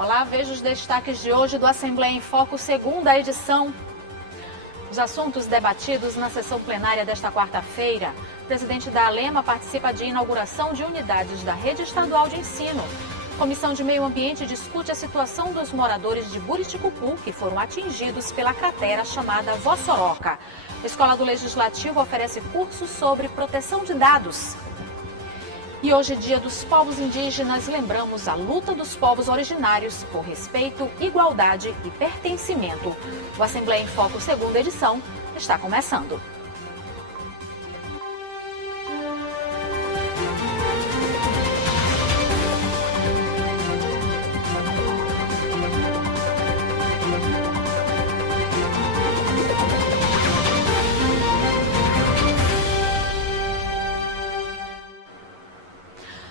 Olá, veja os destaques de hoje do Assembleia em Foco, segunda edição. Os assuntos debatidos na sessão plenária desta quarta-feira. O presidente da ALEMA participa de inauguração de unidades da rede estadual de ensino. Comissão de Meio Ambiente discute a situação dos moradores de Buriticupu, que foram atingidos pela cratera chamada Vossoroca. A Escola do Legislativo oferece cursos sobre proteção de dados. E hoje, Dia dos Povos Indígenas, lembramos a luta dos povos originários por respeito, igualdade e pertencimento. O Assembleia em Foco, segunda edição, está começando.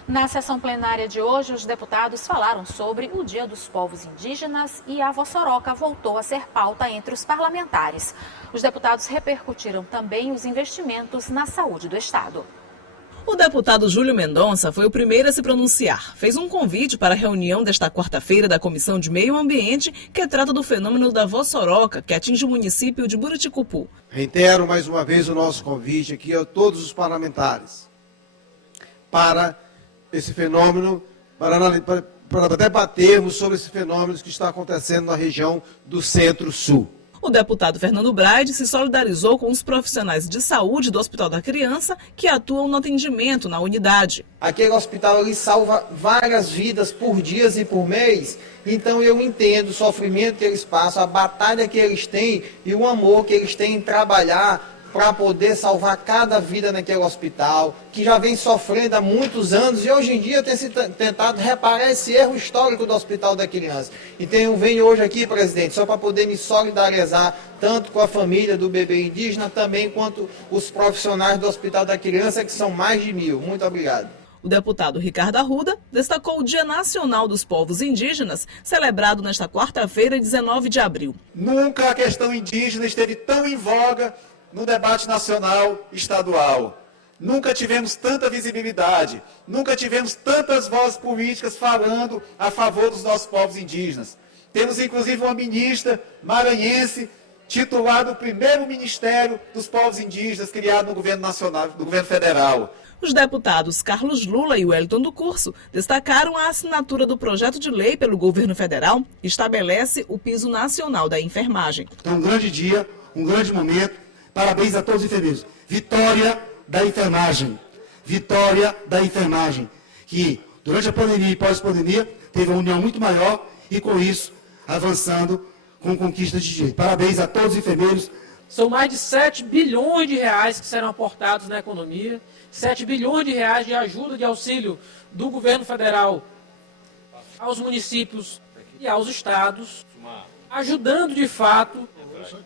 Na sessão plenária de hoje, os deputados falaram sobre o Dia dos Povos Indígenas e a Vossoroca voltou a ser pauta entre os parlamentares. Os deputados repercutiram também os investimentos na saúde do Estado. O deputado Júlio Mendonça foi o primeiro a se pronunciar. Fez um convite para a reunião desta quarta-feira da Comissão de Meio Ambiente, que trata do fenômeno da Vossoroca, que atinge o município de Buriticupu. Reitero mais uma vez o nosso convite aqui a todos os parlamentares para esse fenômeno, para debatermos sobre esse fenômeno que está acontecendo na região do Centro-Sul. O deputado Fernando Braide se solidarizou com os profissionais de saúde do Hospital da Criança que atuam no atendimento na unidade. Aquele hospital ali salva várias vidas por dias e por mês, então eu entendo o sofrimento que eles passam, a batalha que eles têm e o amor que eles têm em trabalhar para poder salvar cada vida naquele hospital, que já vem sofrendo há muitos anos e hoje em dia tem se tentado reparar esse erro histórico do Hospital da Criança. Então eu venho hoje aqui, presidente, só para poder me solidarizar tanto com a família do bebê indígena, também quanto os profissionais do Hospital da Criança, que são mais de 1000. Muito obrigado. O deputado Ricardo Arruda destacou o Dia Nacional dos Povos Indígenas, celebrado nesta quarta-feira, 19 de abril. Nunca a questão indígena esteve tão em voga no debate nacional estadual. Nunca tivemos tanta visibilidade, nunca tivemos tantas vozes políticas falando a favor dos nossos povos indígenas. Temos inclusive uma ministra maranhense titulada o primeiro Ministério dos Povos Indígenas criado no governo nacional, no governo federal. Os deputados Carlos Lula e Wellington do Curso destacaram a assinatura do projeto de lei pelo governo federal que estabelece o piso nacional da enfermagem. É um grande dia, um grande momento. Parabéns a todos os enfermeiros. Vitória da enfermagem. Vitória da enfermagem. Que durante a pandemia e pós-pandemia teve uma união muito maior e com isso avançando com conquistas de direito. Parabéns a todos os enfermeiros. São mais de 7 bilhões de reais que serão aportados na economia. 7 bilhões de reais de ajuda, de auxílio do governo federal aos municípios e aos estados, ajudando de fato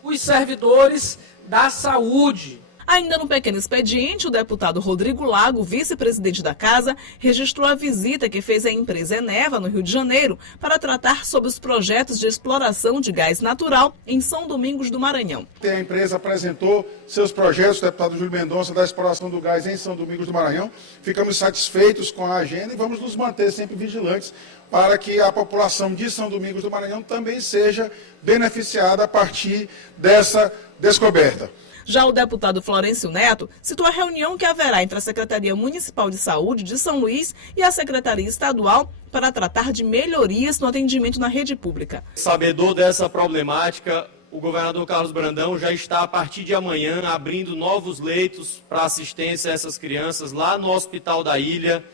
os servidores da saúde. Ainda no pequeno expediente, o deputado Rodrigo Lago, vice-presidente da Casa, registrou a visita que fez à empresa Eneva, no Rio de Janeiro, para tratar sobre os projetos de exploração de gás natural em São Domingos do Maranhão. A empresa apresentou seus projetos, o deputado Júlio Mendonça, da exploração do gás em São Domingos do Maranhão. Ficamos satisfeitos com a agenda e vamos nos manter sempre vigilantes para que a população de São Domingos do Maranhão também seja beneficiada a partir dessa descoberta. Já o deputado Florencio Neto citou a reunião que haverá entre a Secretaria Municipal de Saúde de São Luís e a Secretaria Estadual para tratar de melhorias no atendimento na rede pública. Sabedor dessa problemática, o governador Carlos Brandão já está, a partir de amanhã, abrindo novos leitos para assistência a essas crianças lá no Hospital da Ilha.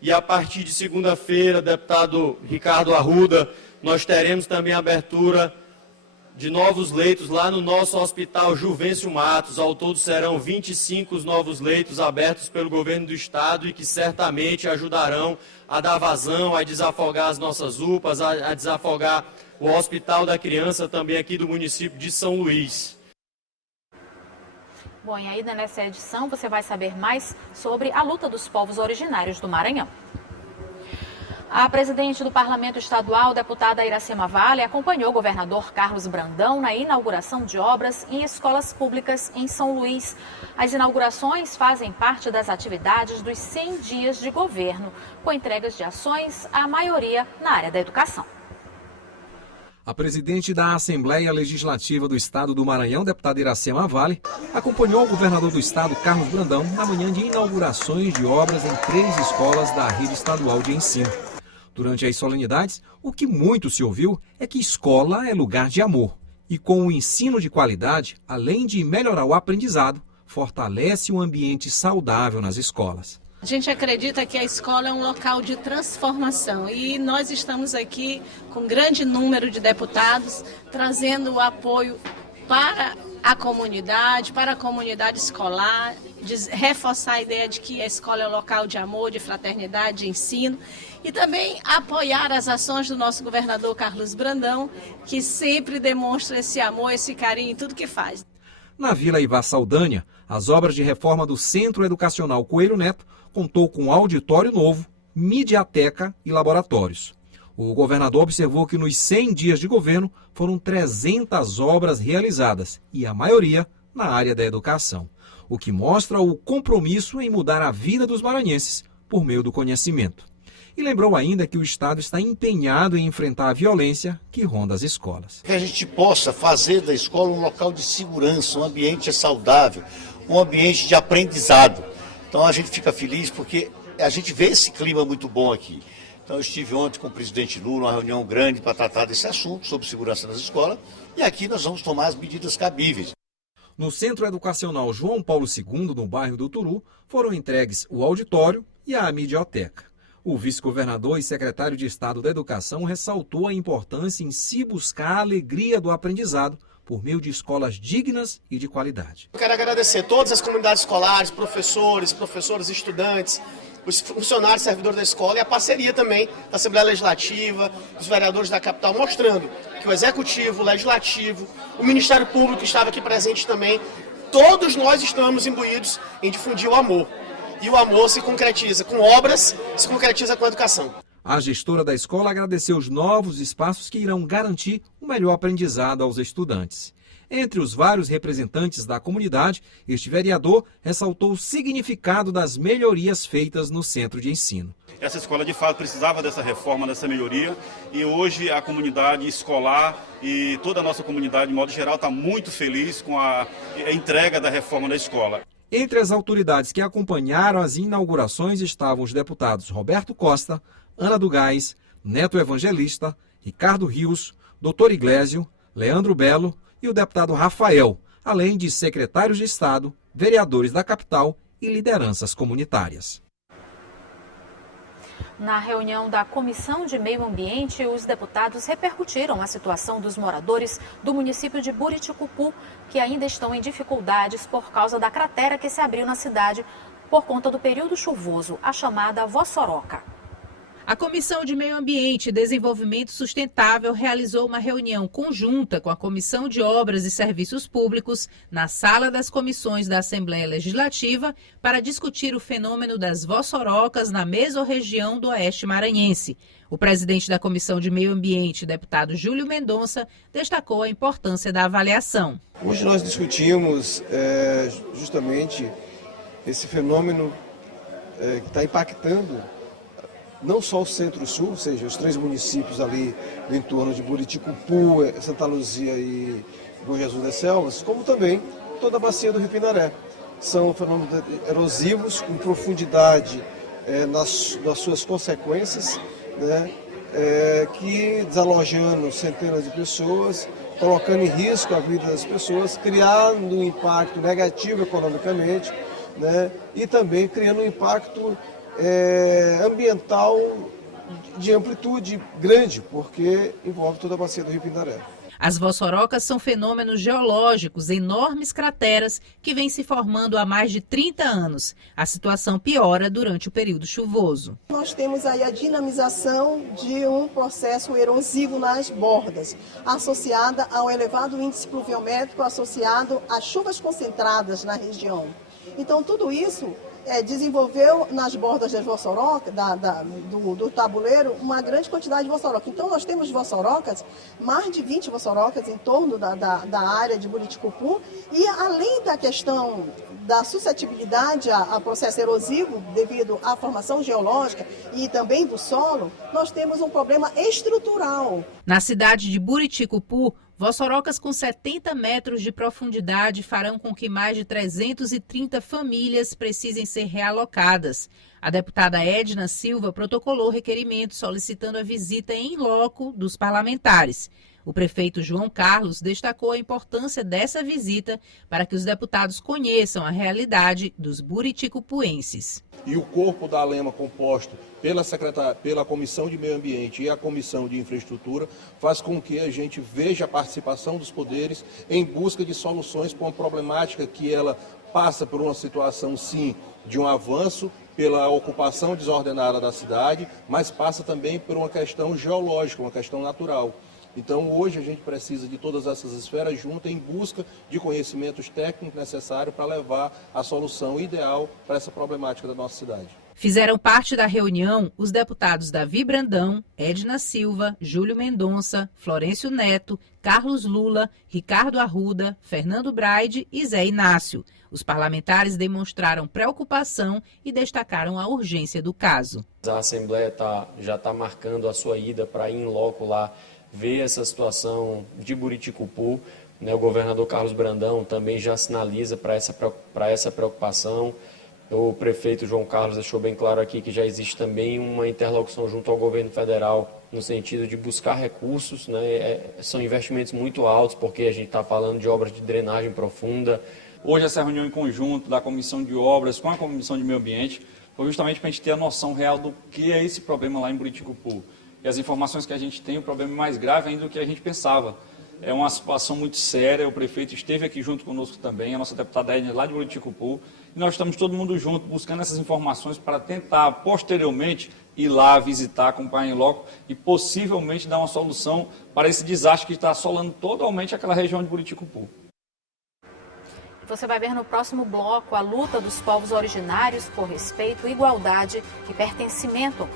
E a partir de segunda-feira, deputado Ricardo Arruda, nós teremos também a abertura de novos leitos lá no nosso Hospital Juvencio Matos. Ao todo serão 25 novos leitos abertos pelo governo do estado e que certamente ajudarão a dar vazão, a desafogar as nossas UPAs, a desafogar o Hospital da Criança também aqui do município de São Luís. Bom, e ainda nessa edição você vai saber mais sobre a luta dos povos originários do Maranhão. A presidente do Parlamento Estadual, deputada Iracema Vale, acompanhou o governador Carlos Brandão na inauguração de obras em escolas públicas em São Luís. As inaugurações fazem parte das atividades dos 100 dias de governo, com entregas de ações, a maioria na área da educação. A presidente da Assembleia Legislativa do Estado do Maranhão, deputada Iracema Vale, acompanhou o governador do estado, Carlos Brandão, na manhã de inaugurações de obras em 3 escolas da rede estadual de ensino. Durante as solenidades, o que muito se ouviu é que escola é lugar de amor. E com o ensino de qualidade, além de melhorar o aprendizado, fortalece um ambiente saudável nas escolas. A gente acredita que a escola é um local de transformação e nós estamos aqui com um grande número de deputados trazendo o apoio para a comunidade escolar, de reforçar a ideia de que a escola é um local de amor, de fraternidade, de ensino e também apoiar as ações do nosso governador Carlos Brandão, que sempre demonstra esse amor, esse carinho em tudo que faz. Na Vila Ivar Saldanha, as obras de reforma do Centro Educacional Coelho Neto contou com auditório novo, mediateca e laboratórios. O governador observou que nos 100 dias de governo foram 300 obras realizadas e a maioria na área da educação, o que mostra o compromisso em mudar a vida dos maranhenses por meio do conhecimento. E lembrou ainda que o Estado está empenhado em enfrentar a violência que ronda as escolas. Que a gente possa fazer da escola um local de segurança, um ambiente saudável, um ambiente de aprendizado. Então a gente fica feliz porque a gente vê esse clima muito bom aqui. Então eu estive ontem com o presidente Lula, uma reunião grande para tratar desse assunto, sobre segurança nas escolas, e aqui nós vamos tomar as medidas cabíveis. No Centro Educacional João Paulo II, no bairro do Turu, foram entregues o auditório e a medioteca. O vice-governador e secretário de Estado da Educação ressaltou a importância em se buscar a alegria do aprendizado por meio de escolas dignas e de qualidade. Eu quero agradecer todas as comunidades escolares, professores, estudantes, os funcionários, servidores da escola e a parceria também da Assembleia Legislativa, dos vereadores da capital, mostrando que o Executivo, o Legislativo, o Ministério Público que estava aqui presente também, todos nós estamos imbuídos em difundir o amor. E o amor se concretiza com obras, se concretiza com a educação. A gestora da escola agradeceu os novos espaços que irão garantir o melhor aprendizado aos estudantes. Entre os vários representantes da comunidade, este vereador ressaltou o significado das melhorias feitas no centro de ensino. Essa escola, de fato, precisava dessa reforma, dessa melhoria, e hoje a comunidade escolar e toda a nossa comunidade, de modo geral, está muito feliz com a entrega da reforma da escola. Entre as autoridades que acompanharam as inaugurações estavam os deputados Roberto Costa, Ana do Gás, Neto Evangelista, Ricardo Rios, Dr. Iglesio, Leandro Belo e o deputado Rafael, além de secretários de Estado, vereadores da capital e lideranças comunitárias. Na reunião da Comissão de Meio Ambiente, os deputados repercutiram a situação dos moradores do município de Buriticupu, que ainda estão em dificuldades por causa da cratera que se abriu na cidade por conta do período chuvoso, a chamada Vossoroca. A Comissão de Meio Ambiente e Desenvolvimento Sustentável realizou uma reunião conjunta com a Comissão de Obras e Serviços Públicos na Sala das Comissões da Assembleia Legislativa para discutir o fenômeno das vossorocas na mesorregião do Oeste Maranhense. O presidente da Comissão de Meio Ambiente, deputado Júlio Mendonça, destacou a importância da avaliação. Hoje nós discutimos justamente esse fenômeno que está impactando não só o Centro-Sul, ou seja, os 3 municípios ali do entorno de Buriticupu, Santa Luzia e Bom Jesus das Selvas, como também toda a bacia do Rio Pinaré. São fenômenos erosivos com profundidade nas suas consequências, né, que desalojando centenas de pessoas, colocando em risco a vida das pessoas, criando um impacto negativo economicamente, né, e também criando um impacto ambiental de amplitude grande, porque envolve toda a bacia do Rio Pindaré. As vossorocas são fenômenos geológicos, enormes crateras que vêm se formando há mais de 30 anos. A situação piora durante o período chuvoso. Nós temos aí a dinamização de um processo erosivo nas bordas, associada ao elevado índice pluviométrico, associado às chuvas concentradas na região. Então, tudo isso desenvolveu nas bordas das vossorocas, do tabuleiro, uma grande quantidade de vossorocas. Então, nós temos vossorocas, mais de 20 vossorocas em torno da área de Buriticupu, e além da questão da suscetibilidade a processo erosivo, devido à formação geológica e também do solo, nós temos um problema estrutural. Na cidade de Buriticupu, vossorocas com 70 metros de profundidade farão com que mais de 330 famílias precisem ser realocadas. A deputada Edna Silva protocolou requerimento solicitando a visita em loco dos parlamentares. O prefeito João Carlos destacou a importância dessa visita para que os deputados conheçam a realidade dos buriticupuenses. E o corpo da ALEMA, composto pela Comissão de Meio Ambiente e a Comissão de Infraestrutura, faz com que a gente veja a participação dos poderes em busca de soluções para uma problemática que ela passa por uma situação, sim, de um avanço pela ocupação desordenada da cidade, mas passa também por uma questão geológica, uma questão natural. Então, hoje a gente precisa de todas essas esferas juntas em busca de conhecimentos técnicos necessários para levar a solução ideal para essa problemática da nossa cidade. Fizeram parte da reunião os deputados Davi Brandão, Edna Silva, Júlio Mendonça, Florencio Neto, Carlos Lula, Ricardo Arruda, Fernando Braide e Zé Inácio. Os parlamentares demonstraram preocupação e destacaram a urgência do caso. A Assembleia já está marcando a sua ida para ir em loco lá ver essa situação de Buriticupu. O governador Carlos Brandão também já sinaliza para essa preocupação. O prefeito João Carlos deixou bem claro aqui que já existe também uma interlocução junto ao governo federal no sentido de buscar recursos, são investimentos muito altos, porque a gente está falando de obras de drenagem profunda. Hoje essa reunião em conjunto da Comissão de Obras com a Comissão de Meio Ambiente foi justamente para a gente ter a noção real do que é esse problema lá em Buriticupu. E as informações que a gente tem, o problema é mais grave ainda do que a gente pensava. É uma situação muito séria, o prefeito esteve aqui junto conosco também, a nossa deputada Edna lá de Buriticupu, e nós estamos todo mundo junto buscando essas informações para tentar, posteriormente, ir lá visitar, acompanhar em loco e possivelmente dar uma solução para esse desastre que está assolando totalmente aquela região de Buriticupu. Você vai ver no próximo bloco a luta dos povos originários por respeito, igualdade e pertencimento.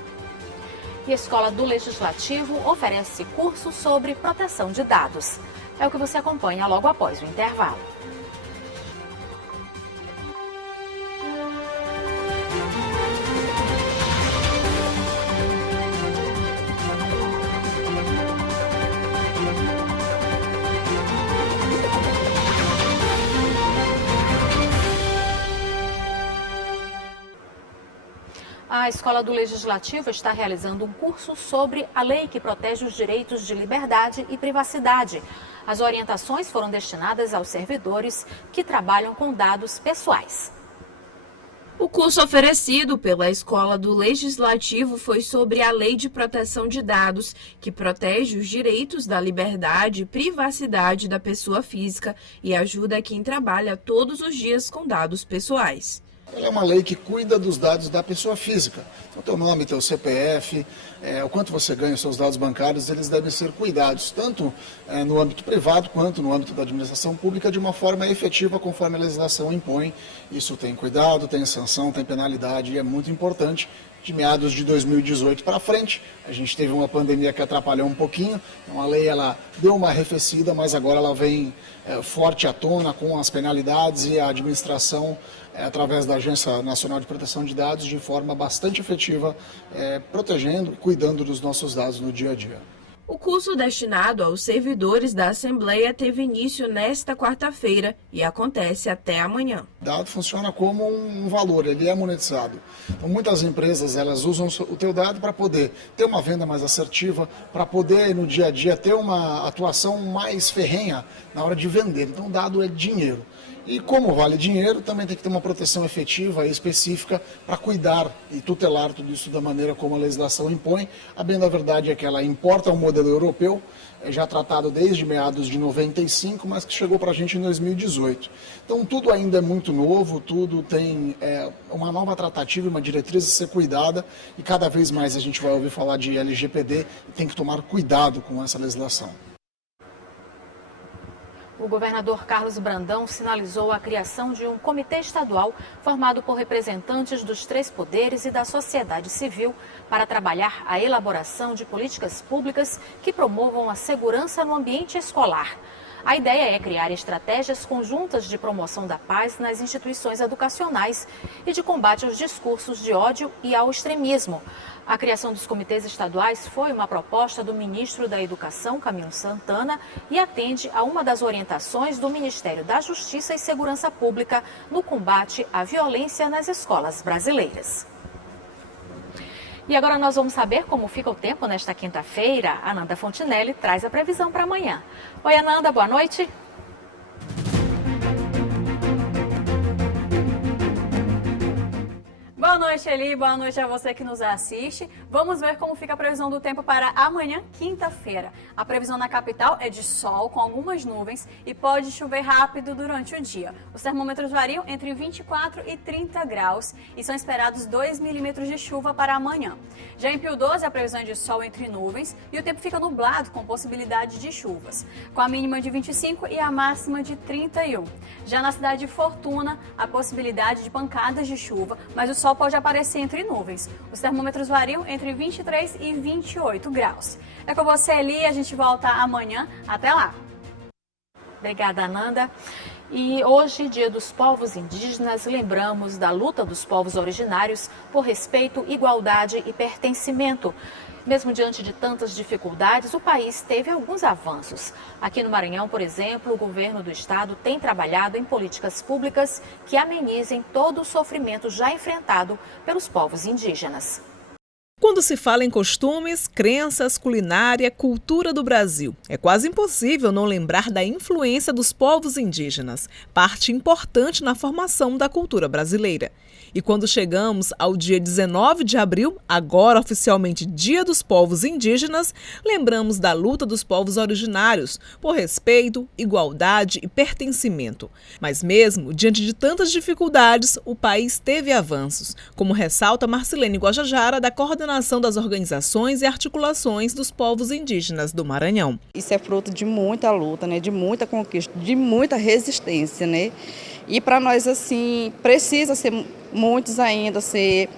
E a Escola do Legislativo oferece curso sobre proteção de dados. É o que você acompanha logo após o intervalo. A Escola do Legislativo está realizando um curso sobre a lei que protege os direitos de liberdade e privacidade. As orientações foram destinadas aos servidores que trabalham com dados pessoais. O curso oferecido pela Escola do Legislativo foi sobre a Lei de Proteção de Dados, que protege os direitos da liberdade e privacidade da pessoa física e ajuda quem trabalha todos os dias com dados pessoais. Ela é uma lei que cuida dos dados da pessoa física. Então, teu nome, teu CPF, o quanto você ganha, os seus dados bancários, eles devem ser cuidados, tanto no âmbito privado quanto no âmbito da administração pública, de uma forma efetiva, conforme a legislação impõe. Isso tem cuidado, tem sanção, tem penalidade e é muito importante. De meados de 2018 para frente, a gente teve uma pandemia que atrapalhou um pouquinho, então a lei ela deu uma arrefecida, mas agora ela vem forte à tona com as penalidades e a administração através da Agência Nacional de Proteção de Dados de forma bastante efetiva, protegendo e cuidando dos nossos dados no dia a dia. O curso destinado aos servidores da Assembleia teve início nesta quarta-feira e acontece até amanhã. O dado funciona como um valor, ele é monetizado. Então, muitas empresas elas usam o teu dado para poder ter uma venda mais assertiva, para poder no dia a dia ter uma atuação mais ferrenha na hora de vender. Então, o dado é dinheiro. E como vale dinheiro, também tem que ter uma proteção efetiva e específica para cuidar e tutelar tudo isso da maneira como a legislação impõe. A bem da verdade é que ela importa um modelo europeu, já tratado desde meados de 95, mas que chegou para a gente em 2018. Então tudo ainda é muito novo, tudo tem uma nova tratativa, uma diretriz a ser cuidada e cada vez mais a gente vai ouvir falar de LGPD e tem que tomar cuidado com essa legislação. O governador Carlos Brandão sinalizou a criação de um comitê estadual formado por representantes dos 3 poderes e da sociedade civil para trabalhar a elaboração de políticas públicas que promovam a segurança no ambiente escolar. A ideia é criar estratégias conjuntas de promoção da paz nas instituições educacionais e de combate aos discursos de ódio e ao extremismo. A criação dos comitês estaduais foi uma proposta do ministro da Educação, Camilo Santana, e atende a uma das orientações do Ministério da Justiça e Segurança Pública no combate à violência nas escolas brasileiras. E agora nós vamos saber como fica o tempo nesta quinta-feira. Ananda Fontinelli traz a previsão para amanhã. Oi, Ananda, boa noite. Boa noite, Eli. Boa noite a você que nos assiste. Vamos ver como fica a previsão do tempo para amanhã, quinta-feira. A previsão na capital é de sol com algumas nuvens e pode chover rápido durante o dia. Os termômetros variam entre 24 e 30 graus e são esperados 2 milímetros de chuva para amanhã. Já em Pio 12, a previsão é de sol entre nuvens e o tempo fica nublado com possibilidade de chuvas, com a mínima de 25 e a máxima de 31. Já na cidade de Fortuna, a possibilidade de pancadas de chuva, mas o sol pode aparecer entre nuvens. Os termômetros variam entre 23 e 28 graus. É com você, Eli, a gente volta amanhã. Até lá! Obrigada, Ananda. E hoje, Dia dos Povos Indígenas, lembramos da luta dos povos originários por respeito, igualdade e pertencimento. Mesmo diante de tantas dificuldades, o país teve alguns avanços. Aqui no Maranhão, por exemplo, o governo do estado tem trabalhado em políticas públicas que amenizem todo o sofrimento já enfrentado pelos povos indígenas. Quando se fala em costumes, crenças, culinária, cultura do Brasil, é quase impossível não lembrar da influência dos povos indígenas, parte importante na formação da cultura brasileira. E quando chegamos ao dia 19 de abril, agora oficialmente Dia dos Povos Indígenas, lembramos da luta dos povos originários por respeito, igualdade e pertencimento. Mas mesmo diante de tantas dificuldades, o país teve avanços, como ressalta Marcilene Guajajara, da coordenação das organizações e articulações dos povos indígenas do Maranhão. Isso é fruto de muita luta, né? De muita conquista, de muita resistência, né? E para nós, assim, precisa ser muitos ainda ser...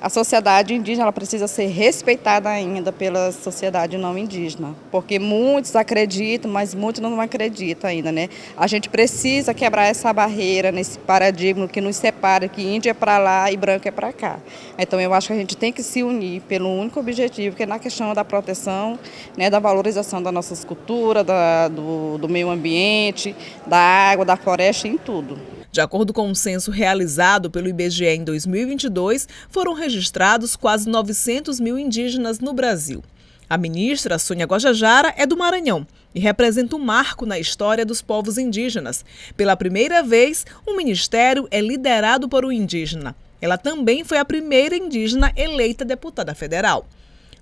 A sociedade indígena ela precisa ser respeitada ainda pela sociedade não indígena, porque muitos acreditam, mas muitos não acreditam ainda, né? A gente precisa quebrar essa barreira, nesse paradigma que nos separa, que índio é para lá e branco é para cá. Então eu acho que a gente tem que se unir pelo único objetivo, que é na questão da proteção, né, da valorização da nossa cultura, do meio ambiente, da água, da floresta, em tudo. De acordo com um censo realizado pelo IBGE em 2022, foram registrados quase 900 mil indígenas no Brasil. A ministra Sônia Guajajara é do Maranhão e representa um marco na história dos povos indígenas. Pela primeira vez, um ministério é liderado por um indígena. Ela também foi a primeira indígena eleita deputada federal.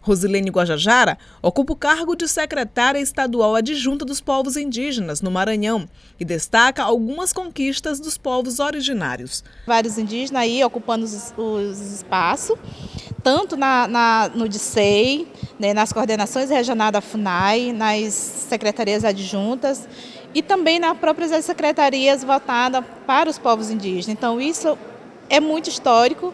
Rosilene Guajajara ocupa o cargo de secretária estadual adjunta dos povos indígenas no Maranhão e destaca algumas conquistas dos povos originários. Vários indígenas aí ocupando os espaços, tanto no DICEI, né, nas coordenações regionais da FUNAI, nas secretarias adjuntas e também nas próprias secretarias voltadas para os povos indígenas. Então isso é muito histórico.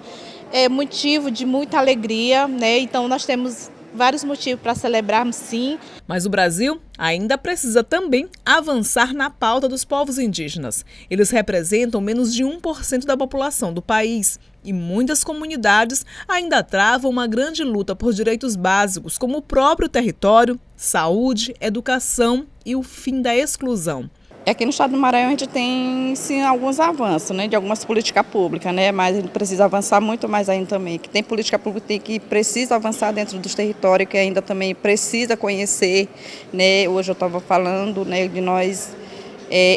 É motivo de muita alegria, né? Então nós temos vários motivos para celebrarmos, sim. Mas o Brasil ainda precisa também avançar na pauta dos povos indígenas. Eles representam menos de 1% da população do país e muitas comunidades ainda travam uma grande luta por direitos básicos, como o próprio território, saúde, educação e o fim da exclusão. Aqui no estado do Maranhão a gente tem, sim, alguns avanços, né, de algumas políticas públicas, né, mas a gente precisa avançar muito mais ainda também, que tem política pública que precisa avançar dentro dos territórios, que ainda também precisa conhecer, né, hoje eu estava falando, né, de nós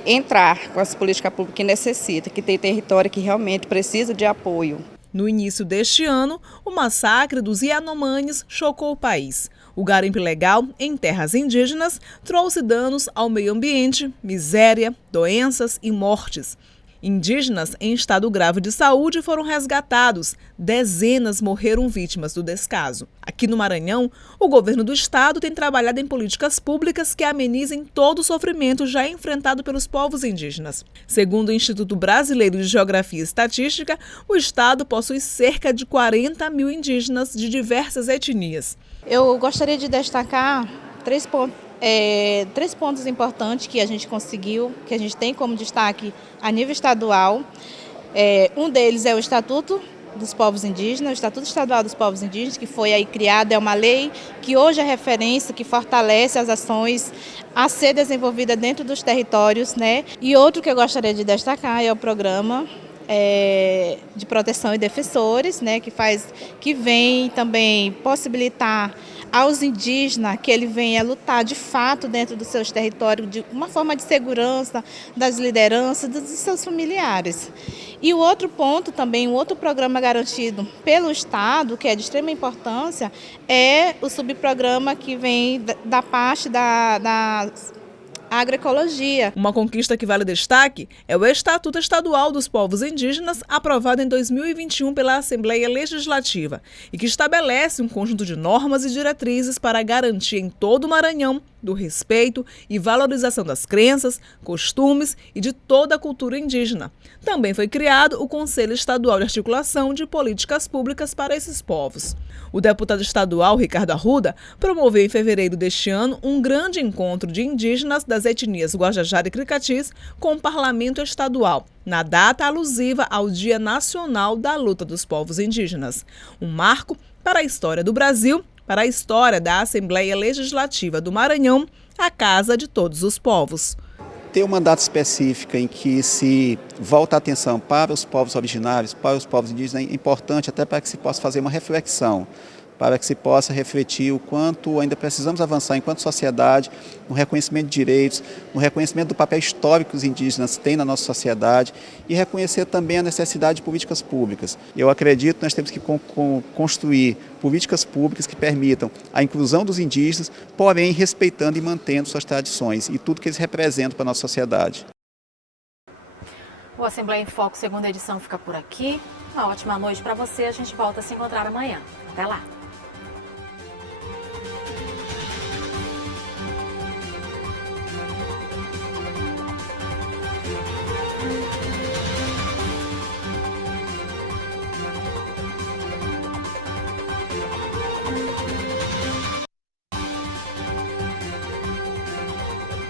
entrar com as políticas públicas que necessita, que tem território que realmente precisa de apoio. No início deste ano, o massacre dos Yanomamis chocou o país. O garimpo ilegal em terras indígenas trouxe danos ao meio ambiente, miséria, doenças e mortes. Indígenas em estado grave de saúde foram resgatados. Dezenas morreram vítimas do descaso. Aqui no Maranhão, o governo do estado tem trabalhado em políticas públicas que amenizem todo o sofrimento já enfrentado pelos povos indígenas. Segundo o Instituto Brasileiro de Geografia e Estatística, o estado possui cerca de 40 mil indígenas de diversas etnias. Eu gostaria de destacar três pontos importantes que a gente conseguiu, que a gente tem como destaque a nível estadual. Um deles é o Estatuto dos Povos Indígenas, o Estatuto Estadual dos Povos Indígenas, que foi aí criado, é uma lei que hoje é referência, que fortalece as ações a ser desenvolvida dentro dos territórios, né? E outro que eu gostaria de destacar é o programa de proteção e defensores, né? Que vem também possibilitar aos indígenas que ele venha lutar de fato dentro dos seus territórios de uma forma de segurança das lideranças dos seus familiares. E o outro ponto também, um outro programa garantido pelo Estado, que é de extrema importância, é o subprograma que vem da parte da agroecologia. Uma conquista que vale destaque é o Estatuto Estadual dos Povos Indígenas, aprovado em 2021 pela Assembleia Legislativa, e que estabelece um conjunto de normas e diretrizes para garantir em todo o Maranhão do respeito e valorização das crenças, costumes e de toda a cultura indígena. Também foi criado o Conselho Estadual de Articulação de Políticas Públicas para esses povos. O deputado estadual Ricardo Arruda promoveu em fevereiro deste ano um grande encontro de indígenas das etnias Guajajara e Cricatis com o Parlamento Estadual, na data alusiva ao Dia Nacional da Luta dos Povos Indígenas. Um marco para a história do Brasil, para a história da Assembleia Legislativa do Maranhão, a Casa de Todos os Povos. Ter uma data específica em que se volta a atenção para os povos originários, para os povos indígenas, é importante até para que se possa fazer uma reflexão, para que se possa refletir o quanto ainda precisamos avançar enquanto sociedade, no reconhecimento de direitos, no reconhecimento do papel histórico que os indígenas têm na nossa sociedade e reconhecer também a necessidade de políticas públicas. Eu acredito que nós temos que construir políticas públicas que permitam a inclusão dos indígenas, porém respeitando e mantendo suas tradições e tudo que eles representam para a nossa sociedade. O Assembleia em Foco, segunda edição, fica por aqui. Uma ótima noite para você. A gente volta a se encontrar amanhã. Até lá.